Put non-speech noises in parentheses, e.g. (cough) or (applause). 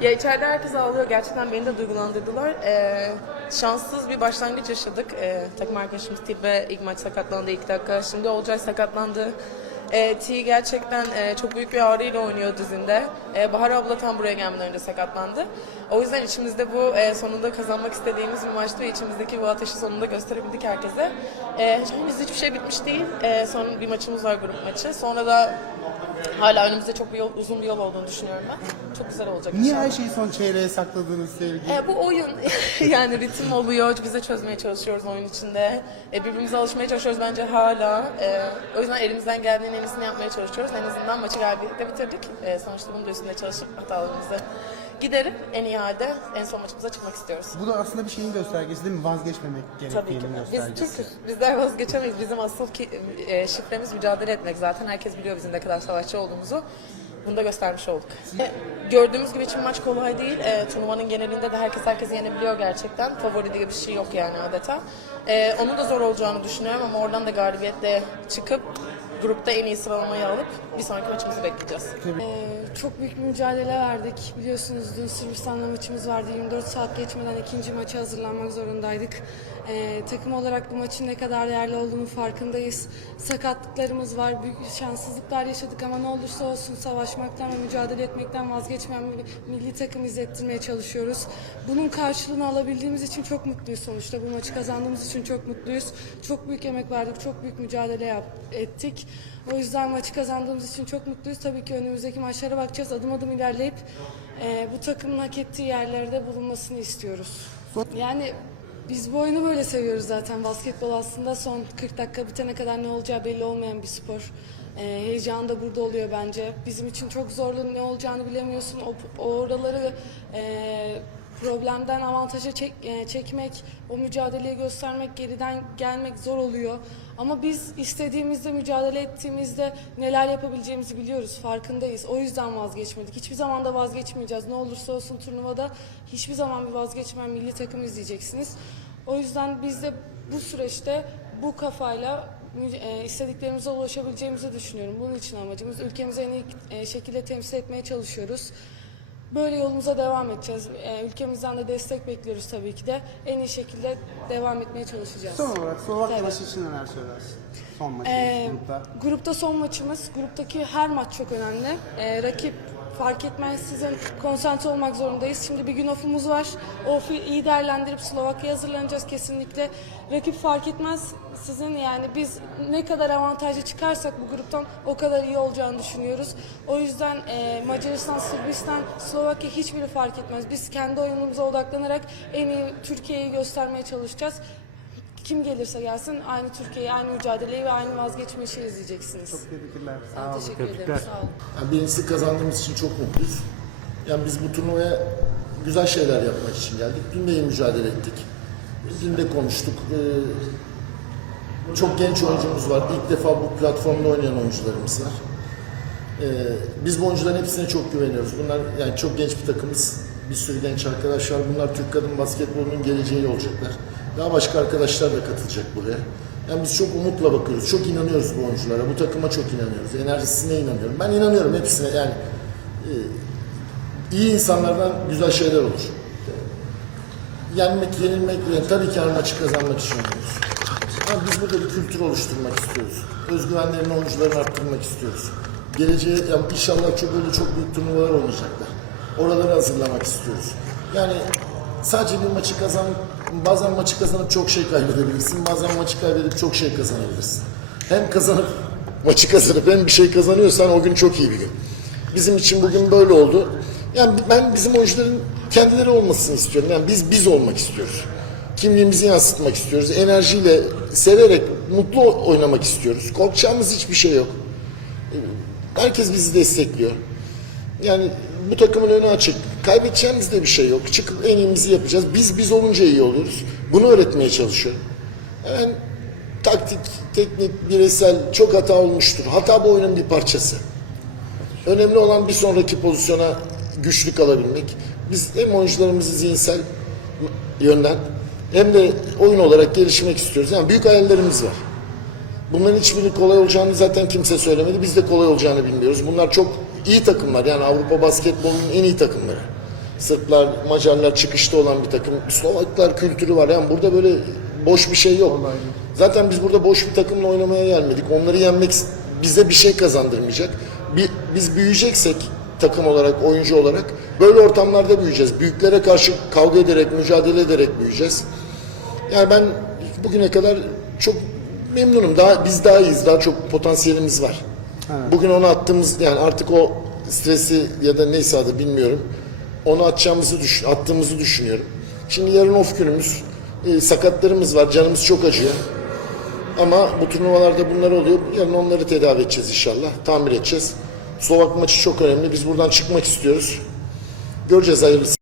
Ya içeride herkes ağlıyor. Gerçekten beni de duygulandırdılar. Ee, şanssız bir başlangıç yaşadık. Ee, takım arkadaşımız Tilbe ilk maç sakatlandı ilk dakika. Şimdi Olcay sakatlandı. Ee, T gerçekten e, çok büyük bir ağrıyla oynuyor dizinde. Ee, Bahar abla tam buraya gelmeden önce sakatlandı. O yüzden içimizde bu e, sonunda kazanmak istediğimiz bir maçtı ve içimizdeki bu ateşi sonunda gösterebildik herkese. Ee, henüz hiçbir şey bitmiş değil. Ee, son bir maçımız var grup maçı. Sonra da hala önümüzde çok bir yol, uzun bir yol olduğunu düşünüyorum ben. Çok güzel olacak Niye inşallah. her şeyi son çeyreğe sakladığınız sevgi? E, bu oyun (laughs) yani ritim oluyor. Biz de çözmeye çalışıyoruz oyun içinde. E, birbirimize alışmaya çalışıyoruz bence hala. E, o yüzden elimizden geldiğin en iyisini yapmaya çalışıyoruz. En azından maçı galibiyetle bitirdik. E, sonuçta bunun da üstünde çalışıp hatalarımızı giderip en iyi halde en son maçımıza çıkmak istiyoruz. Bu da aslında bir şeyin göstergesi değil mi? Vazgeçmemek Tabii ki. gerektiğinin Biz. Türk'üz. Bizler vazgeçemeyiz. Bizim asıl ki, e, şifremiz mücadele etmek. Zaten herkes biliyor bizim ne kadar savaşçı olduğumuzu. Bunu da göstermiş olduk. (laughs) Gördüğümüz gibi için maç kolay değil. E, turnuvanın genelinde de herkes herkesi yenebiliyor gerçekten. Favori diye bir şey yok yani adeta. E, onun da zor olacağını düşünüyorum ama oradan da galibiyetle çıkıp grupta en iyi sıralamayı alıp bir sonraki maçımızı bekleyeceğiz. Ee, çok büyük bir mücadele verdik. Biliyorsunuz dün Sırbistan'la maçımız vardı. 24 saat geçmeden ikinci maça hazırlanmak zorundaydık. Ee, takım olarak bu maçın ne kadar değerli olduğunu farkındayız. Sakatlıklarımız var, büyük şanssızlıklar yaşadık ama ne olursa olsun savaşmaktan ve mücadele etmekten vazgeçmeyen bir milli takım izlettirmeye çalışıyoruz. Bunun karşılığını alabildiğimiz için çok mutluyuz sonuçta. Bu maçı kazandığımız için çok mutluyuz. Çok büyük emek verdik, çok büyük mücadele yap, ettik. O yüzden maçı kazandığımız için çok mutluyuz. Tabii ki önümüzdeki maçlara bakacağız. Adım adım ilerleyip e, bu takımın hak ettiği yerlerde bulunmasını istiyoruz. Yani biz bu oyunu böyle seviyoruz zaten. Basketbol aslında son 40 dakika bitene kadar ne olacağı belli olmayan bir spor. E, heyecan da burada oluyor bence. Bizim için çok zorlu ne olacağını bilemiyorsun. O, oraları e, problemden avantaja çek, e, çekmek, o mücadeleyi göstermek, geriden gelmek zor oluyor. Ama biz istediğimizde, mücadele ettiğimizde neler yapabileceğimizi biliyoruz, farkındayız. O yüzden vazgeçmedik. Hiçbir zaman da vazgeçmeyeceğiz. Ne olursa olsun turnuvada hiçbir zaman bir vazgeçmeyen milli takım izleyeceksiniz. O yüzden biz de bu süreçte bu kafayla e, istediklerimize ulaşabileceğimizi düşünüyorum. Bunun için amacımız ülkemizi en iyi e, şekilde temsil etmeye çalışıyoruz. Böyle yolumuza devam edeceğiz. E, ülkemizden de destek bekliyoruz tabii ki de. En iyi şekilde devam etmeye çalışacağız. Son olarak Slovakya Evet. maçı için neler söylersin? Son maçı Ee, grupta. Grupta son maçımız. Gruptaki her maç çok önemli. Ee, rakip fark etmez sizin konsantre olmak zorundayız. Şimdi bir gün off'umuz var. O off'u iyi değerlendirip Slovakya'ya hazırlanacağız kesinlikle. Rakip fark etmez sizin yani biz ne kadar avantajlı çıkarsak bu gruptan o kadar iyi olacağını düşünüyoruz. O yüzden e, Macaristan, Sırbistan, Slovakya hiçbiri fark etmez. Biz kendi oyunumuza odaklanarak en iyi Türkiye'yi göstermeye çalışacağız. Kim gelirse gelsin aynı Türkiye'yi, aynı mücadeleyi ve aynı vazgeçmişi izleyeceksiniz. Çok teşekkürler. Ben Sağ olun. teşekkür ederim. Sağ olun. Yani birincisi kazandığımız için çok mutluyuz. Yani biz bu turnuvaya güzel şeyler yapmak için geldik. Dün de iyi mücadele ettik. Dün de konuştuk. Ee, çok genç oyuncumuz var. İlk defa bu platformda oynayan oyuncularımız var. Ee, biz bu oyuncuların hepsine çok güveniyoruz. Bunlar yani çok genç bir takımız. Bir sürü genç arkadaş var. Bunlar Türk kadın basketbolunun geleceği olacaklar. Daha başka arkadaşlar da katılacak buraya. Yani biz çok umutla bakıyoruz. Çok inanıyoruz bu oyunculara. Bu takıma çok inanıyoruz. Enerjisine inanıyorum. Ben inanıyorum hepsine. Yani e, iyi insanlardan güzel şeyler olur. Yenmek, yenilmek, yani tabii ki her maçı kazanmak için oynuyoruz. Ama biz burada bir kültür oluşturmak istiyoruz. Özgüvenlerini oyuncuların arttırmak istiyoruz. Geleceğe yani inşallah çok böyle çok büyük turnuvalar oynayacaklar. Oraları hazırlamak istiyoruz. Yani sadece bir maçı kazan, bazen maçı kazanıp çok şey kaybedebilirsin, bazen maçı kaybedip çok şey kazanabilirsin. Hem kazanıp maçı kazanıp hem bir şey kazanıyorsan o gün çok iyi bir gün. Bizim için bugün böyle oldu. Yani ben bizim oyuncuların kendileri olmasını istiyorum. Yani biz biz olmak istiyoruz. Kimliğimizi yansıtmak istiyoruz. Enerjiyle, severek, mutlu oynamak istiyoruz. Korkacağımız hiçbir şey yok. Herkes bizi destekliyor. Yani bu takımın önü açık. Kaybedeceğimiz de bir şey yok. Çıkıp en iyimizi yapacağız. Biz biz olunca iyi oluyoruz. Bunu öğretmeye çalışıyorum. Yani taktik, teknik, bireysel çok hata olmuştur. Hata bu oyunun bir parçası. Önemli olan bir sonraki pozisyona güçlü kalabilmek. Biz hem oyuncularımızı zihinsel yönden hem de oyun olarak gelişmek istiyoruz. Yani büyük hayallerimiz var. Bunların hiçbirinin kolay olacağını zaten kimse söylemedi. Biz de kolay olacağını bilmiyoruz. Bunlar çok iyi takımlar. Yani Avrupa basketbolunun en iyi takımları. Sırplar, Macarlar çıkışta olan bir takım. Slovaklar kültürü var. Yani burada böyle boş bir şey yok. Zaten biz burada boş bir takımla oynamaya gelmedik. Onları yenmek bize bir şey kazandırmayacak. Biz büyüyeceksek takım olarak, oyuncu olarak böyle ortamlarda büyüyeceğiz. Büyüklere karşı kavga ederek, mücadele ederek büyüyeceğiz. Yani ben bugüne kadar çok memnunum. Daha biz daha iyiyiz. Daha çok potansiyelimiz var. Bugün onu attığımız yani artık o stresi ya da neyse adı bilmiyorum. Onu atacağımızı düş, attığımızı düşünüyorum. Şimdi yarın off günümüz. Ee, sakatlarımız var. Canımız çok acıyor. Ama bu turnuvalarda bunlar oluyor. Yarın onları tedavi edeceğiz inşallah. Tamir edeceğiz. Slovak maçı çok önemli. Biz buradan çıkmak istiyoruz. Göreceğiz hayırlısı.